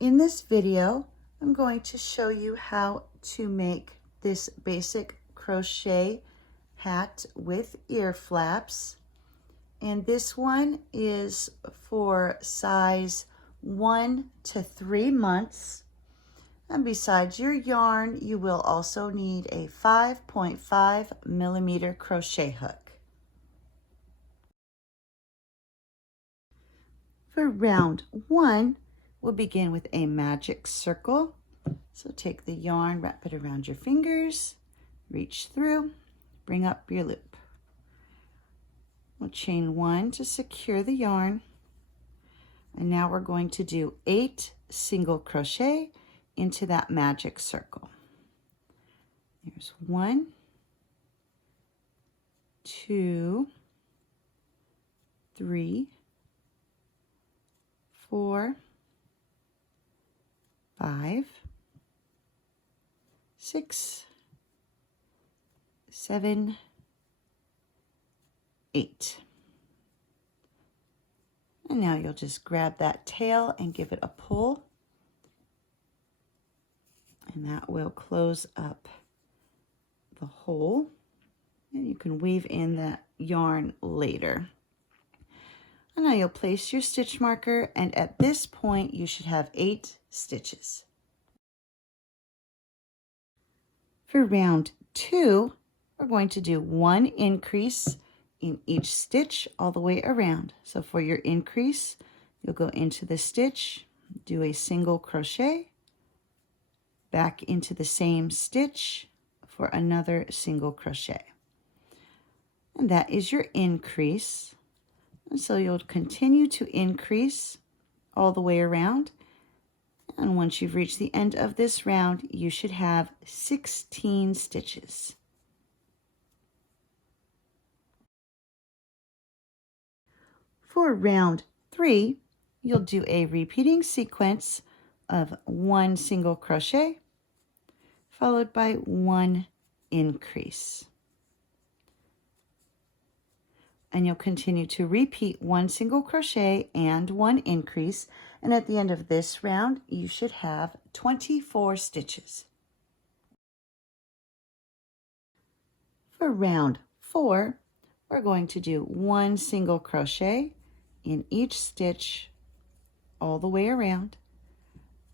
In this video, I'm going to show you how to make this basic crochet hat with ear flaps. And this one is for size 1 to 3 months. And besides your yarn, you will also need a 5.5 millimeter crochet hook. For round 1, we'll begin with a magic circle. So take the yarn, wrap it around your fingers, reach through, bring up your loop. We'll chain 1 to secure the yarn. And now we're going to do 8 single crochet into that magic circle. There's 1, 2, 3, 4, 5, 6, 7, 8. And now you'll just grab that tail and give it a pull. And that will close up the hole. And you can weave in that yarn later. And now you'll place your stitch marker, and at this point you should have 8 stitches. For round 2, we're going to do 1 increase in each stitch all the way around. So for your increase, you'll go into the stitch, do a single crochet, back into the same stitch for another single crochet. And that is your increase. And so you'll continue to increase all the way around. And once you've reached the end of this round, you should have 16 stitches. For round 3, you'll do a repeating sequence of 1 single crochet followed by 1 increase. And you'll continue to repeat 1 single crochet and 1 increase, and at the end of this round you should have 24 stitches. For round 4, we're going to do 1 single crochet in each stitch all the way around,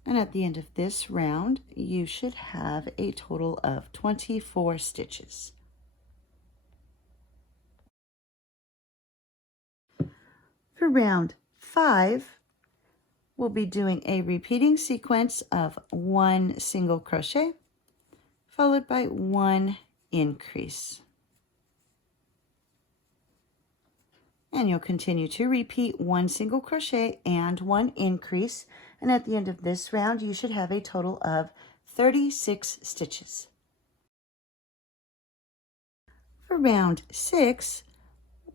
and at the end of this round you should have a total of 24 stitches. For round 5, we'll be doing a repeating sequence of 1 single crochet followed by 1 increase. And you'll continue to repeat 1 single crochet and 1 increase, and at the end of this round you should have a total of 36 stitches. For round 6,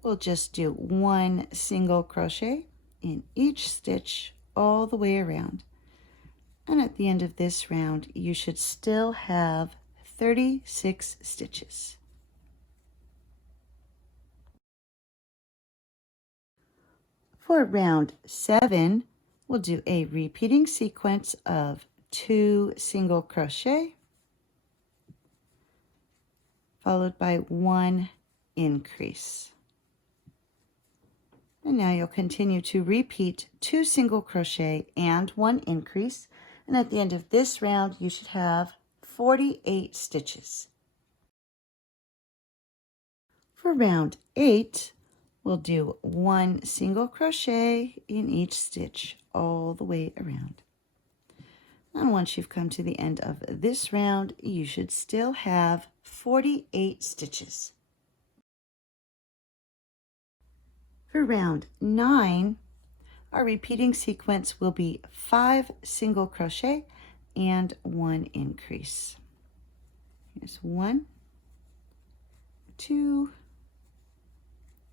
we'll just do 1 single crochet in each stitch all the way around. And at the end of this round, you should still have 36 stitches. For round 7, we'll do a repeating sequence of 2 single crochet followed by 1 increase. And now you'll continue to repeat 2 single crochet and 1 increase, and at the end of this round you should have 48 stitches. For round 8, we'll do 1 single crochet in each stitch all the way around. And once you've come to the end of this round, you should still have 48 stitches. For round 9, our repeating sequence will be 5 single crochet and 1 increase. Here's 1, 2,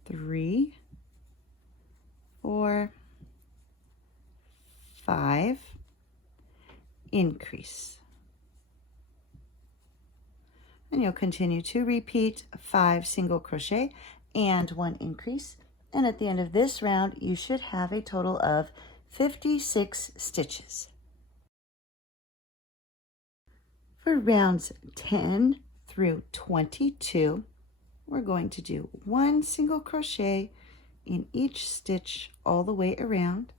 3, 4, 5, increase. And you'll continue to repeat 5 single crochet and 1 increase. And at the end of this round, you should have a total of 56 stitches. For rounds 10 through 22, we're going to do 1 single crochet in each stitch all the way around.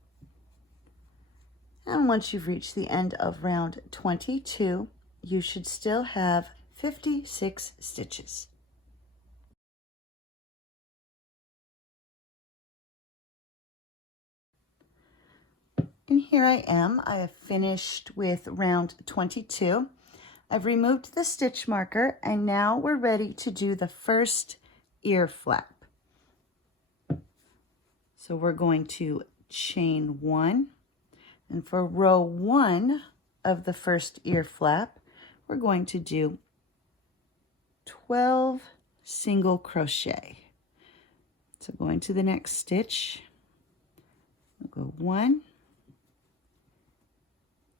And once you've reached the end of round 22, you should still have 56 stitches. And here I am. I have finished with round 22. I've removed the stitch marker, and now we're ready to do the first ear flap. So we're going to chain 1, and for row 1 of the first ear flap, we're going to do 12 single crochet. So going to the next stitch, we'll go 1,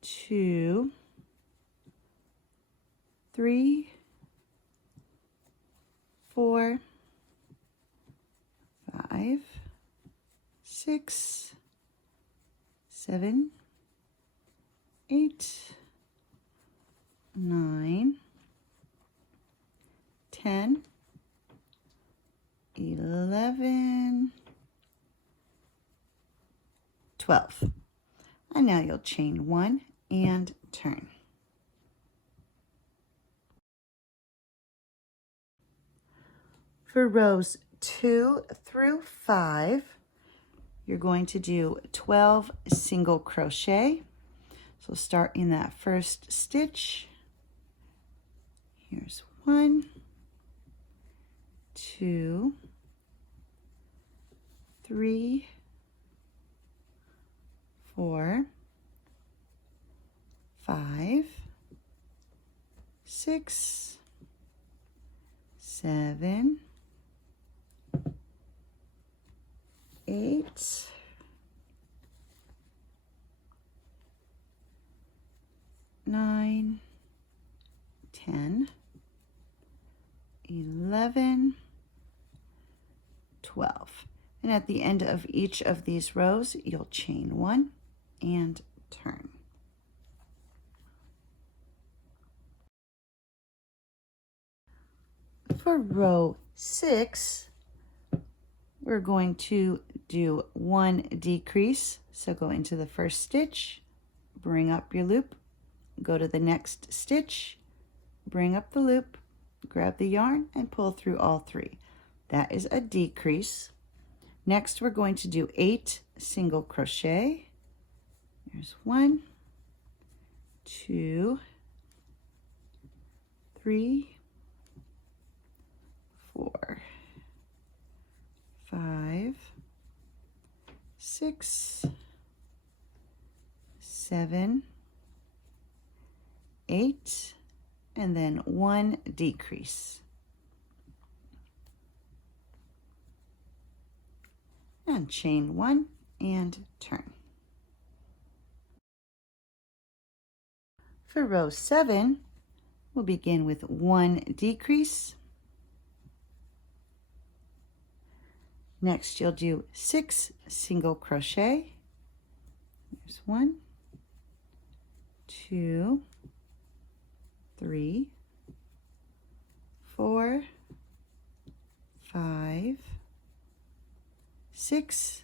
2, 3, 4, 5, 6, 7, 8, 9, 10, 11, 12. And now you'll chain 1 and turn. For rows 2 through 5, you're going to do 12 single crochet. So start in that first stitch. Here's 1, 2, 3, 4, 5, 6, 7, 8, 9, 10, 11, 12. And at the end of each of these rows, you'll chain 1 and turn. For row 6, we're going to do 1 decrease. So go into the first stitch, bring up your loop, go to the next stitch, bring up the loop, grab the yarn, and pull through all 3. That is a decrease. Next, we're going to do 8 single crochet. There's 1, 2, 3, 4, 5, 6, 7, 8, and then 1 decrease. And chain 1 and turn. For row 7, we'll begin with 1 decrease. Next, you'll do 6 single crochet. There's 1, 2, 3, 4, 5, 6,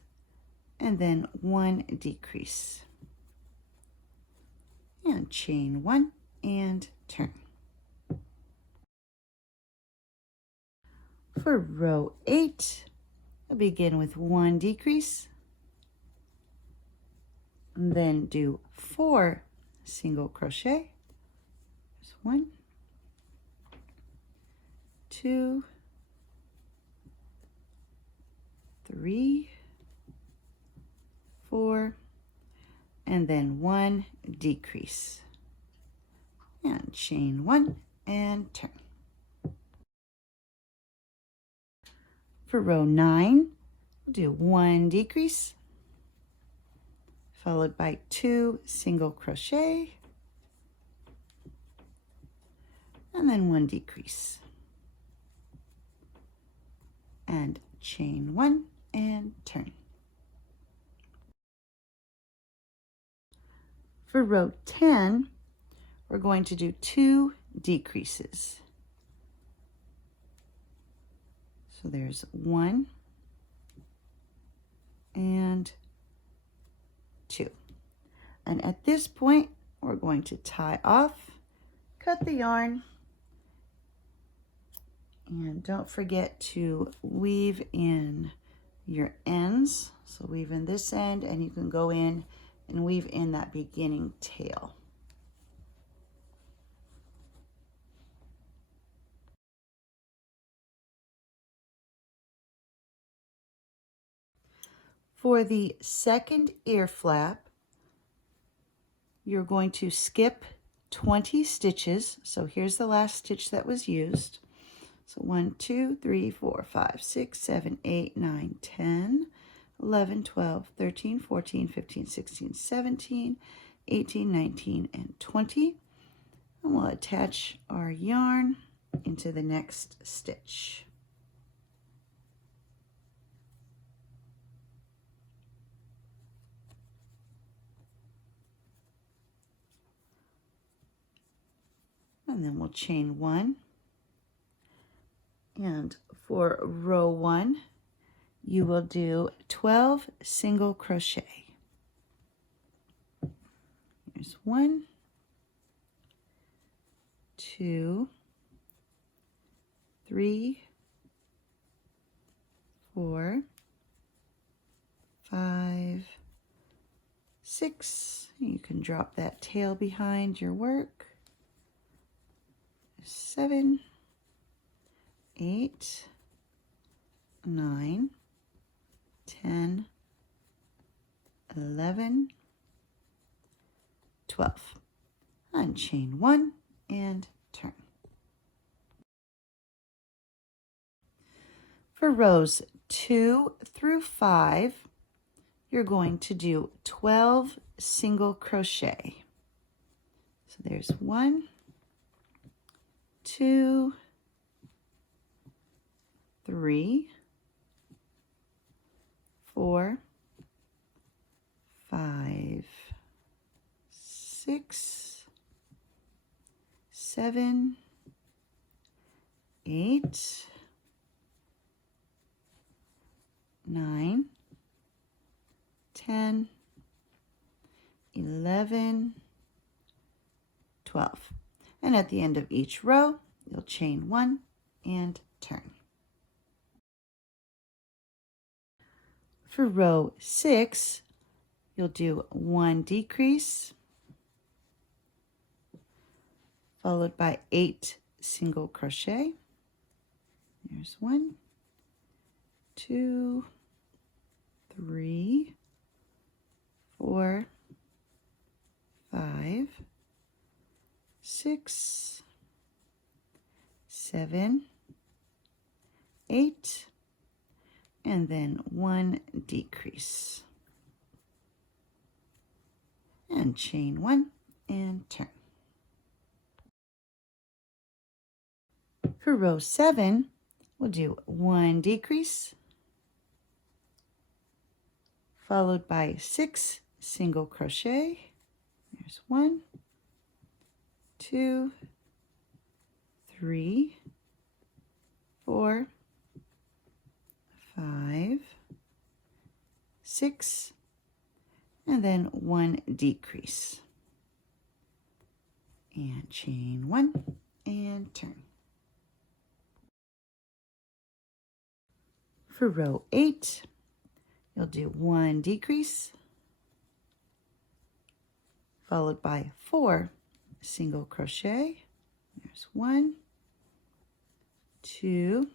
and then 1 decrease. And chain 1 and turn. For row 8, we'll begin with 1 decrease, and then do 4 single crochet. There's 1, 2, 3, 4, and then 1 decrease. And chain 1 and turn. For row 9, we'll do 1 decrease, followed by 2 single crochet, and then 1 decrease. And chain 1 and turn. For row 10, we're going to do 2 decreases. So there's 1 and 2. And at this point, we're going to tie off, cut the yarn, and don't forget to weave in your ends. So weave in this end, and you can go in and weave in that beginning tail. For the second ear flap, you're going to skip 20 stitches. So here's the last stitch that was used. So 1, 2, 3, 4, 5, 6, 7, 8, 9, 10, 11, 12, 13, 14, 15, 16, 17, 18, 19, and 20. And we'll attach our yarn into the next stitch. And then we'll chain 1. And for row 1, you will do 12 single crochet. Here's 1, 2, 3, 4, 5, 6. You can drop that tail behind your work. 7, 8, 9, 10, 11, 12. And chain 1 and turn. For rows 2 through 5, you're going to do 12 single crochet. So there's 1, 2, 3, 4, 5, 6, 7, 8, 9, 10, 11, 12. And at the end of each row, you'll chain 1 and turn. For row 6, you'll do 1 decrease, followed by 8 single crochet. There's 1, 2, 3, 4, 5, 6, 7, 8, and then 1 decrease. And chain 1 and turn. For row 7, we'll do 1 decrease, followed by 6 single crochet. There's 1, 2, 3, 4, 5, 6, and then 1 decrease. And chain 1 and turn. For row 8, you'll do 1 decrease, followed by 4 single crochet. There's 1, 2,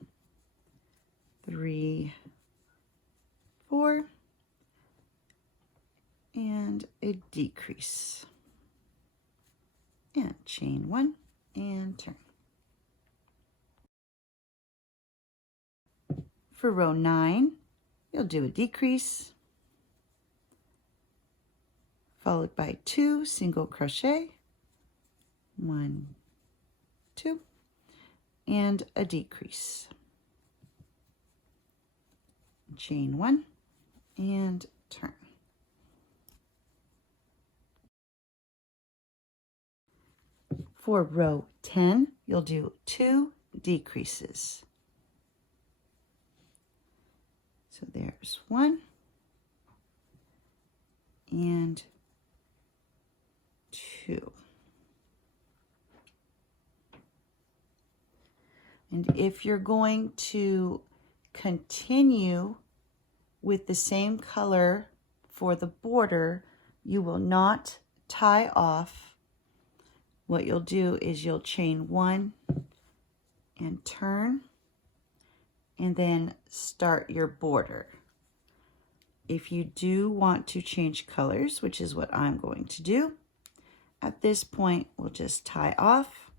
3, 4, and a decrease. And chain 1 and turn. For row 9, you'll do a decrease, followed by 2 single crochet, 1, 2, and a decrease. Chain 1 and turn. for row 10, you'll do 2 decreases. So there's 1 and 2. And if you're going to continue with the same color for the border, you will not tie off. What you'll do is you'll chain 1 and turn, and then start your border. If you do want to change colors, which is what I'm going to do, at this point we'll just tie off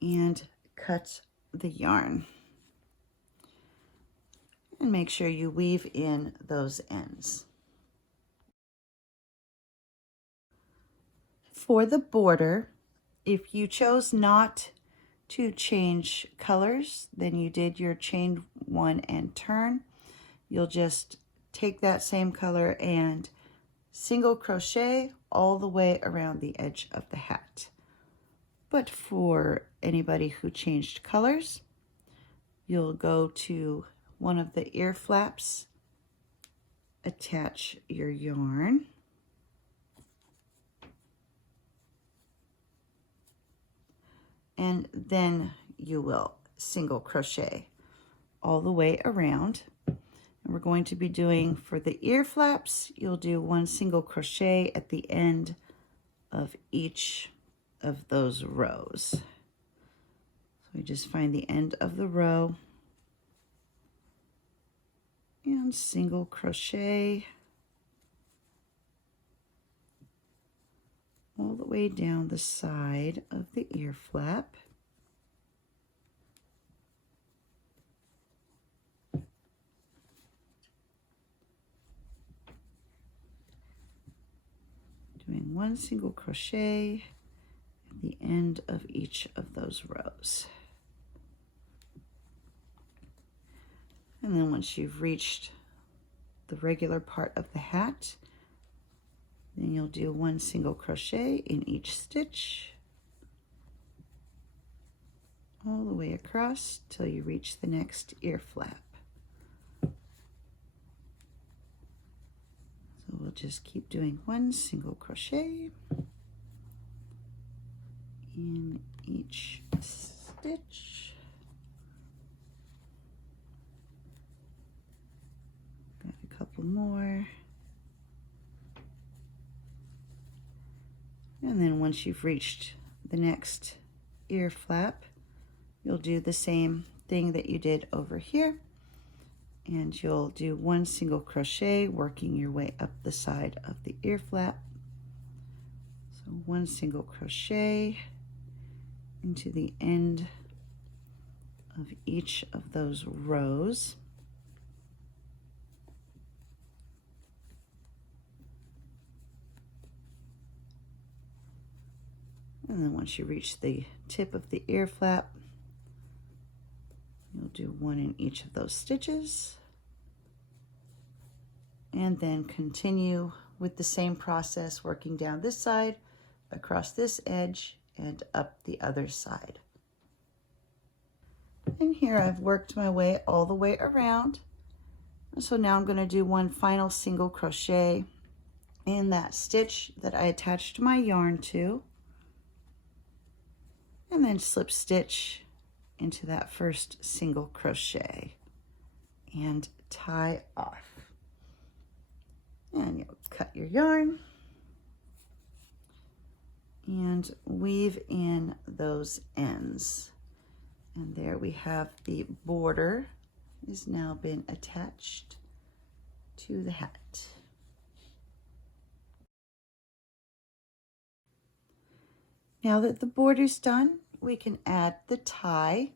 and cut the yarn. And make sure you weave in those ends. For the border, if you chose not to change colors, then you did your chain 1 and turn. You'll just take that same color and single crochet all the way around the edge of the hat. But for anybody who changed colors, you'll go to one of the ear flaps, attach your yarn, and then you will single crochet all the way around. And we're going to be doing, for the ear flaps, you'll do 1 single crochet at the end of each of those rows. So we just find the end of the row and single crochet all the way down the side of the ear flap. Doing 1 single crochet at the end of each of those rows. And then once you've reached the regular part of the hat, then you'll do 1 single crochet in each stitch all the way across till you reach the next ear flap. So we'll just keep doing 1 single crochet in each stitch. Got a couple more. And then once you've reached the next ear flap, you'll do the same thing that you did over here, and you'll do 1 single crochet working your way up the side of the ear flap. So 1 single crochet into the end of each of those rows. And then once you reach the tip of the ear flap, you'll do 1 in each of those stitches. And then continue with the same process, working down this side, across this edge, and up the other side. And here I've worked my way all the way around. So now I'm going to do 1 final single crochet in that stitch that I attached my yarn to, and then slip stitch into that first single crochet and tie off. And you'll cut your yarn and weave in those ends. And there we have the border has now been attached to the hat. Now that the border's done, we can add the tie.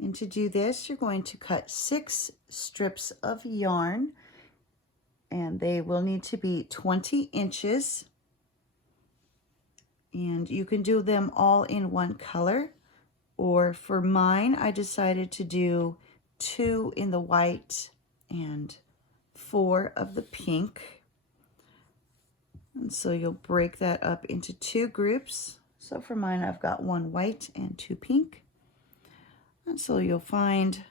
And to do this, you're going to cut 6 strips of yarn, and they will need to be 20 inches. And you can do them all in one color, or for mine, I decided to do 2 in the white and 4 of the pink. And so you'll break that up into 2 groups. So for mine, I've got 1 white and 2 pink. And so you'll find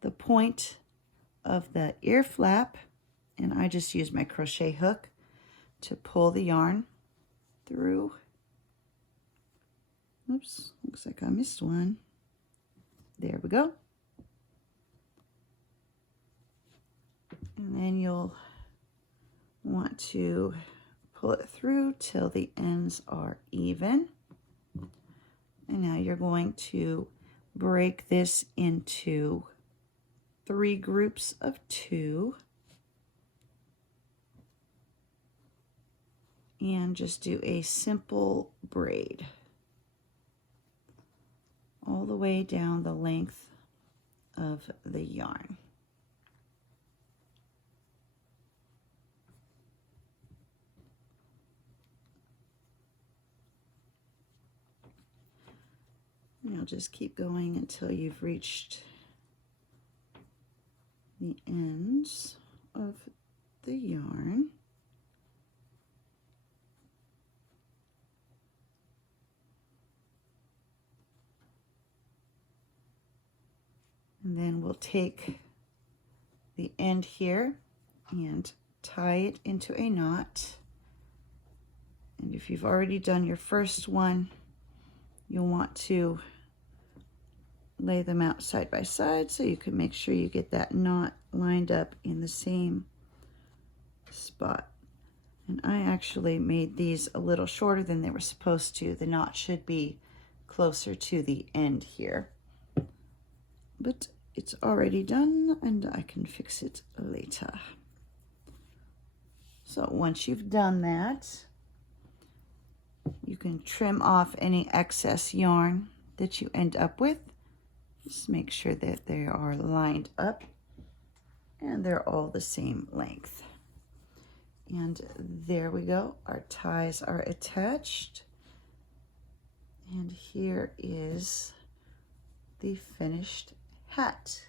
the point of the ear flap, and I just use my crochet hook to pull the yarn through. Oops, looks like I missed one. There we go. And then you'll want to pull it through till the ends are even. And now you're going to break this into 3 groups of 2. And just do a simple braid all the way down the length of the yarn. And you'll just keep going until you've reached the ends of the yarn. And then we'll take the end here and tie it into a knot. And if you've already done your first one, you'll want to lay them out side by side so you can make sure you get that knot lined up in the same spot. And I actually made these a little shorter than they were supposed to. The knot should be closer to the end here. But it's already done and I can fix it later. So once you've done that, you can trim off any excess yarn that you end up with. Just make sure that they are lined up and they're all the same length. And there we go. Our ties are attached. And here is the finished hat.